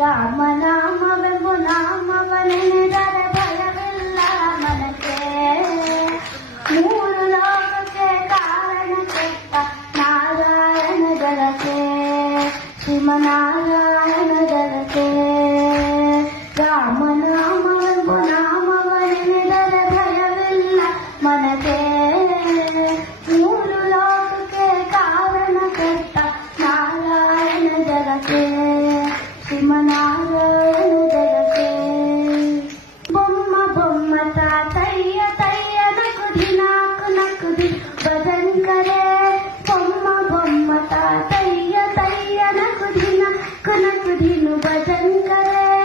ರಾಮನಾಮವೆಂಬು ನಾಮವನೆನೆದರೆ ಭಯವಿಲ್ಲ ಮನಕ್ಕೆ. ಮೂರು ಲೋಕಕ್ಕೆ ಕಾರಣ ಕೆಟ್ಟ ನಾರಾಯಣ ಜಲಕ್ಕೆ, ಶ್ರೀಮನಾರಾಯಣ ಜಲಕ್ಕೆ. ರಾಮನಾಮವೆಂಬು ನಾಮವನೆನೆದರೆ ಭಯವಿಲ್ಲ ಮನಕ್ಕೆ. ಮೂರು ಲೋಕಕ್ಕೆ ಕಾರಣ ಕೆಟ್ಟ ನಾರಾಯಣ ಜಲಕ್ಕೆ, ಶ್ರೀಮನಾರಾಯಣ ಜಲಕ್ಕೆ. ಬೊಮ್ಮ ಬೊಮ್ಮ ತಾತಯ್ಯ ತಯ್ಯ ನಕುದಿ ನಾಕು ನಕುದಿ ಭಜನ್ ಕರೆ. ಬೊಮ್ಮ ಬೊಮ್ಮ ತಾತಯ್ಯ ತಯ್ಯ ನಕುದಿ ನಾಕು ನಕುದಿನು ಭಜನ್ ಕರೆ.